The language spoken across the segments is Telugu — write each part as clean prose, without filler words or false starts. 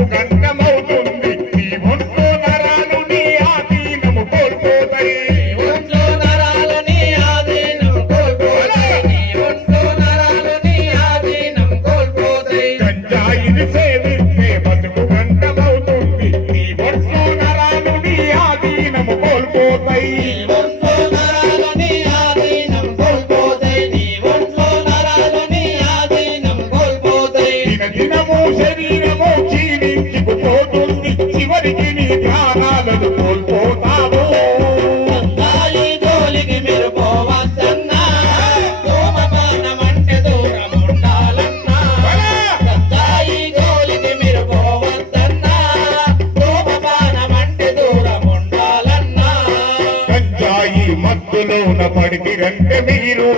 బతుకు గంటమవుతుంది నీ ఒంట్లో నరాలు నీ ఆధీనము కోల్పోతాయి ఒంట్లో నరాలు నీ ఆధీనం కోల్పోతాయి నీ ఒంట్లో నరాలు నీ ఆధీనం కోల్పోతాయి గంజాయిని సేవిస్తే బతుకు గంటమవుతుంది నీ ఒంట్లో నరాలు నీ ఆధీనము కోల్పోతాయి ఒంట్లో నరాలు నీ ఆధీనం కోల్పోతాయి నీ ఒంట్లో నరాలు నీ ఆధీనం కోల్పోతాయి దినదినము శరీరము క్షీణించుకుపోతుంది చివరికి నీ ప్రాణాలను కోల్పోతావు గంజాయి జోలికి మీరు పోవద్దన్నా ధూమపానం అంటే దూరం ఉండాలన్నా గంజాయి జోలికి మీరు పోవద్దన్నా ధూమపానం అంటే దూరం ఉండాలన్నా గంజాయి మత్తులోన పడితిరంటే మీరు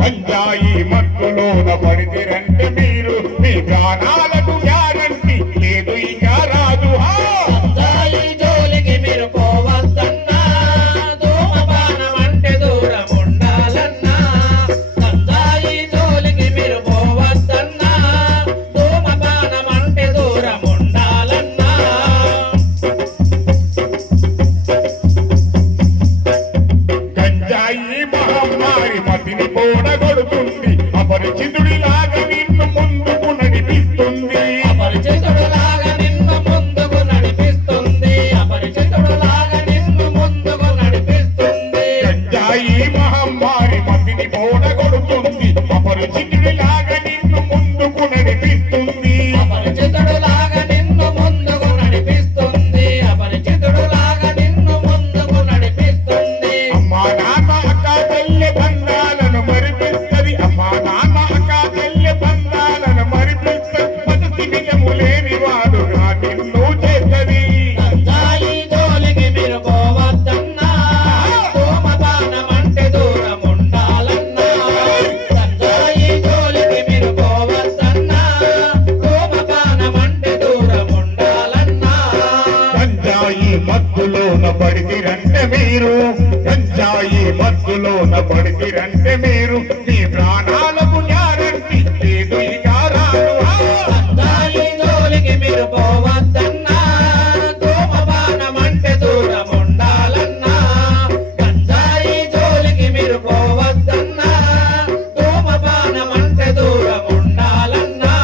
గంజాయి మత్తులోన పడితిరంటే మీరు మీ ప్రాణాలకు గ్యారంటీ లేదు ఇక రాదు గంజాయి జోలికి మీరు పోవద్దన్నా ధూమపానం అంటే దూరం ఉండాలన్నా గంజాయి జోలికి మీరు పోవద్దన్నా ధూమపానం అంటే దూరం ఉండాలన్నా గంజాయి మహమ్మారి మతిని కూడగొడుతుంది అపరిచితుడిలాగా నిన్ను ముందుకు నడిపిస్తుంది అపరిచితుడులాగా నిన్ను ముందుకు నడిపిస్తుంది అపరిచితుడులాగా నిన్ను ముందుకు నడిపిస్తుంది గంజాయి మహమ్మారి మతిని కూడగొడుతుంది అపరిచితుడిలాగా నిన్ను ముందుకు నడిపిస్తుంది అపరిచితుడులాగా నిన్ను ముందుకు నడిపిస్తుంది అపరిచితుడులాగా నిన్ను ముందుకు నడిపిస్తుంది అమ్మా నాన్న అక్క చెల్లె బంధాలను మరిపిస్తుంది అమ్మా నాన్న అక్క చెల్లె బంధాలను మరిపిస్తుంది పద్ధతి నిజము లేని వాడు నిన్ను చేస్తుంది గంజాయి జోలికి మీరు పోవద్దన్నా ధూమపానం అంటే దూరం ఉండాలన్నా గంజాయి జోలికి మీరు పోవద్దన్నా ధూమపానం అంటే దూరం ఉండాలన్నా గంజాయి మత్తులోన పడితిరంటే మీరు గంజాయి మత్తులోన పడితిరంటే మీరు మీ ప్రాణాలకు గ్యారంటీ లేదు ఇక రాదు గంజాయి జోలికి మీరు పోవద్దన్నా ధూమపానం అంటే దూరం ఉండాలన్నా గంజాయి జోలికి మీరు పోవద్దన్నా ధూమపానం అంటే దూరం ఉండాలన్నా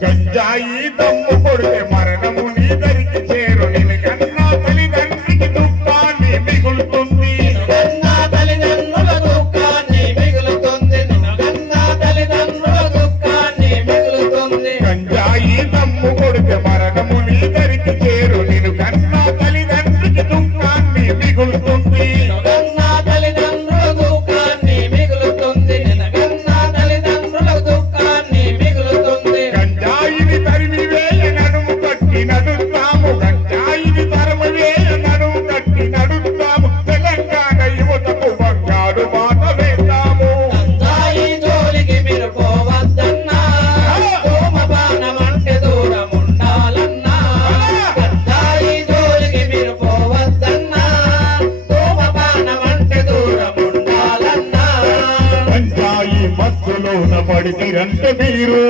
గంజాయి దమ్ము కొడితే మరణము నీ దరికి చేరు నిన్ను కన్నా తల్లిదండ్రికి దుఃఖాన్ని మిగులుతుంది కన్నా తల్లిదండ్రుల దుఃఖాన్ని మిగులుతుంది కన్నా తల్లిదండ్రుల దుఃఖాన్ని మిగులుతుంది గంజాయి దమ్ము కొడితే మరణము నీ దరికి చేరు నిన్ను కన్నా తల్లిదండ్రికి దుఃఖాన్ని మిగులుతుంది కన్నా తల్లిదండ్రుల దుఃఖాన్ని మిగులుతుంది కన్నా తల్లిదండ్రుల దుఃఖాన్ని మిగులుతుంది గంజాయిని తరిమి వేయ నడుము కట్టి నడుస్తాము గంజాయిని తరిమి వేయ నడుము కట్టి నడుస్తాము తెలంగాణ యువతకు బంగారు బాట వేస్తాము గంజాయి జోలికి మీరు పోవద్దన్నా ధూమపానం అంటే దూరం ఉండాలన్నా గంజాయి జోలికి మీరు పోవద్దన్నా ధూమపానం అంటే దూరం ఉండాలన్నా గంజాయి మత్తులోన పడితిరంటే మీరు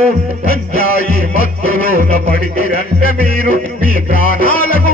గంజాయి మత్తులోన పడితిరంటే మీరు మీ ప్రాణాలకు